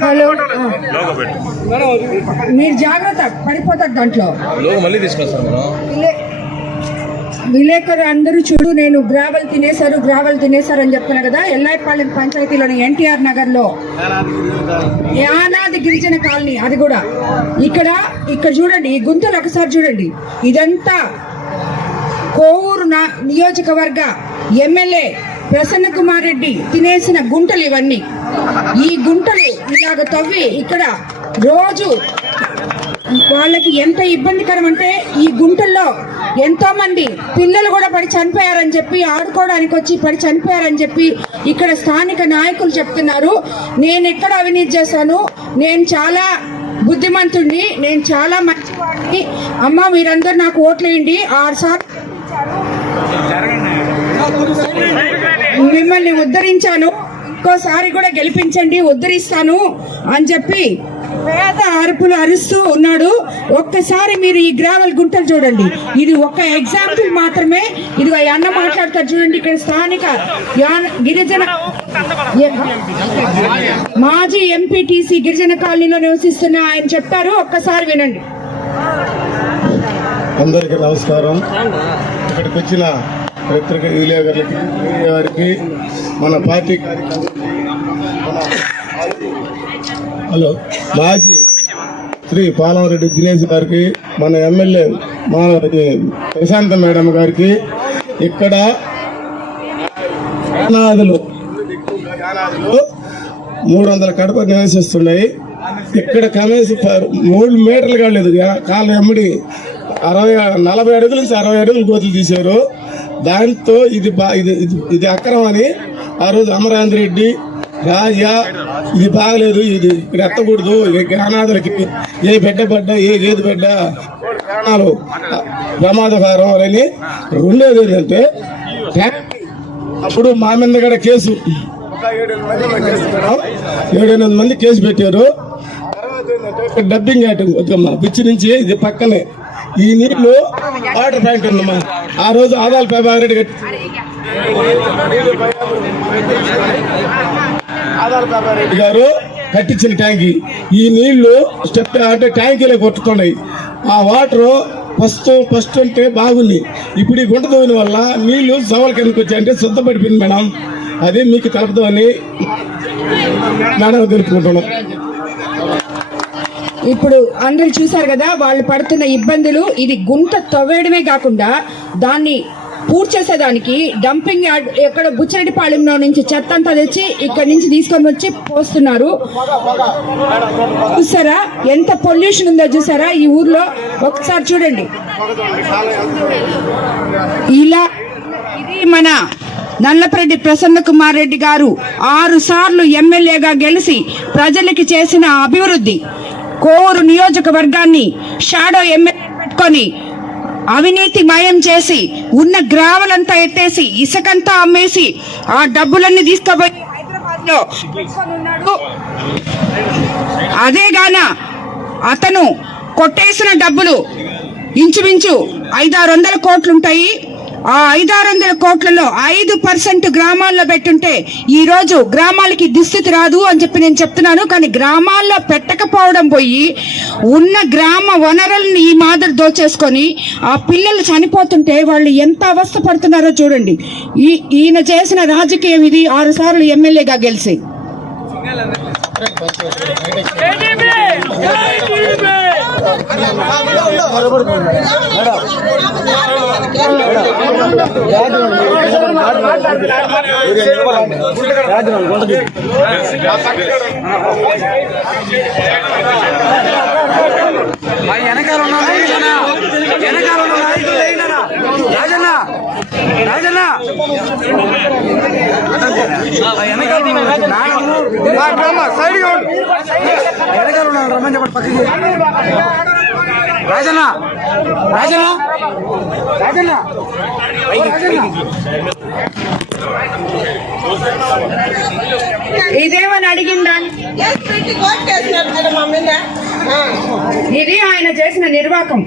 Hello. మీరు జాగ్రత్త పడిపోతారు దాంట్లో మళ్ళీ తీసుకొస్తాం విలేకరు అందరూ చూడు నేను గ్రావెల్ తినేశారు గ్రావెల్ తినేశారు అని చెప్తున్నా కదా ఎల్లాయిపాలెం పంచాయతీలోని ఎన్టీఆర్ నగర్లో యానాది గిరిజన కాలనీ అది కూడా. ఇక్కడ ఇక్కడ చూడండి ఈ గుంతలు ఒకసారి చూడండి. ఇదంతా కోవూరు నా- నియోజకవర్గ ఎమ్మెల్యే ప్రసన్న కుమార్ రెడ్డి తినేసిన గుంటలు ఇవన్నీ. ఈ గుంటలు ఇలాగ తవ్వి ఇక్కడ రోజు వాళ్ళకి ఎంత ఇబ్బందికరం అంటే ఈ గుంటల్లో ఎంతో మంది పిల్లలు కూడా పడి చనిపోయారని చెప్పి ఆడుకోవడానికి వచ్చి పడి చనిపోయారని చెప్పి ఇక్కడ స్థానిక నాయకులు చెప్తున్నారు. నేను ఎక్కడ అవినీతి చేశాను? నేను చాలా బుద్ధిమంతుణ్ణి నేను చాలా మంచివాడిని. అమ్మ మీరందరూ నాకు ఓట్లేయండి. ఆరు సార్లు మిమ్మల్ని ఉద్ధరించాను. ఇంకోసారి కూడా గెలిపించండి ఉద్ధరిస్తాను అని చెప్పి పేద అరుపులు అరుస్తూ ఉన్నాడు. ఒక్కసారి మీరు ఈ గ్రావెల్ గుంటలు చూడండి. ఇది ఒక ఎగ్జాంపుల్ మాత్రమే. ఇది అన్న మాట్లాడతారు చూడండి. ఇక్కడ స్థానిక గిరిజన మాజీ ఎంపీటీసీ గిరిజన కాలనీలో నివసిస్తున్న ఆయన చెప్పారు. ఒక్కసారి వినండి. అందరికీ నమస్కారం. ఇక్కడికి వచ్చిన పత్రిక విలేకరులకి వారికి మన పార్టీ హలో మాజీ శ్రీ పాలమరెడ్డి దినేష్ గారికి మన ఎమ్మెల్యే మా ప్రశాంత మేడం గారికి ఇక్కడ యానాదులు మూడు వందల కడప నివసిస్తున్నాయి. ఇక్కడ కనీసం మూడు మీటర్లు కాలేదు. కాళ్ళ ఎమ్మడి అరవై నలభై అడుగుల నుంచి అరవై అడుగులు గోతులు తీశారు. దాంతో ఇది బా ఇది ఇది- ఇది అక్రమం అని ఆ రోజు అమరాంధ్ర రెడ్డి రాజా ఇది బాగలేదు ఇది ఇక్కడ ఎత్తకూడదు ఈ అనాథలకి ఏ బిడ్డ బిడ్డ ఏ గేదె బిడ్డ ప్రాణాలు ప్రమాదకరం అని రెండోది ఏంటంటే అప్పుడు మా మీద కూడా కేసు. ఏడు ఏడెనిమిది మంది కేసు పెట్టారు. డబ్బింగ్ ఐటమ్ వద్దమ్మా బిచ్చి నుంచి ఇది పక్కనే. ఈ నీళ్ళు వాటర్ ప్యాంట్ ఉందమ్మా ఆ రోజు ఆదాల ప్రభాకర్ రెడ్డి కట్టి గారు కట్టించిన ట్యాంకీ. ఈ నీళ్ళు స్టెప్ అంటే ట్యాంకీలో కొట్టుతున్నాయి. ఆ వాటర్ ఫస్ట్ ఫస్ట్ అంటే బాగుంది. ఇప్పుడు ఈ గుంట తోగిన వల్ల నీళ్ళు సవాల్ కిందకి వచ్చాయి అంటే శుద్ధపడిపోయింది మేడం. అదే మీకు కలుపుతామని మేడం తెలుపుకుంటున్నాం ఇప్పుడు అందరు చూశారు కదా వాళ్ళు పడుతున్న ఇబ్బందులు. ఇది గుంట తవ్వేయడమే కాకుండా దాన్ని పూర్తి చేసేదానికి డంపింగ్ యార్డ్ ఎక్కడ బుచ్చిరెడ్డిపాళెంలో నుంచి చెత్త అంతా తెచ్చి ఇక్కడి నుంచి తీసుకొని వచ్చి పోస్తున్నారు. చూసారా? ఎంత పొల్యూషన్ ఉందో చూసారా? ఈ ఊర్లో ఒకసారి చూడండి. ఇలా ఇది మన నల్లపరెడ్డి ప్రసన్న కుమార్ రెడ్డి గారు ఆరు సార్లు ఎమ్మెల్యేగా గెలిచి ప్రజలకి చేసిన అభివృద్ధి. కోరు నియోజకవర్గాన్ని షాడో ఎమ్మెల్యే పెట్టుకొని అవినీతి మయం చేసి ఉన్న గ్రావలంతా ఎత్తేసి ఇసుకంతా అమ్మేసి ఆ డబ్బులన్నీ తీసుకుపోయి హైదరాబాద్లో అదే గాన అతను కొట్టేసిన డబ్బులు ఇంచుమించు ఐదారు వందల కోట్లుంటాయి. ఆ ఐదారు వందల కోట్లలో ఐదు పర్సెంట్ గ్రామాల్లో పెట్టుంటే ఈ రోజు గ్రామాలకి దుస్థితి రాదు అని చెప్పి నేను చెప్తున్నాను. కానీ గ్రామాల్లో పెట్టకపోవడం పోయి ఉన్న గ్రామ వనరుల్ని ఈ మాదిరి దోచేసుకొని ఆ పిల్లలు చనిపోతుంటే వాళ్ళు ఎంత అవస్థ పడుతున్నారో చూడండి. ఈ ఈయన చేసిన రాజకీయం ఇది. ఆరు సార్లు ఎమ్మెల్యేగా గెలిచి. మేడం వెనకాల ఉన్న నాయకులనా? వెనకాల ఉన్న నాయకులు? రాజన్న రాజన్న వెనకాల ఉన్న నాయకులు వెనకాల ఉన్న రమ్మని చెప్పండి పక్కకి రాజన్న! రాజన్న! రాజన్న! ఇదేమని అడిగిందా. ఇది ఆయన చేసిన నిర్వాకం.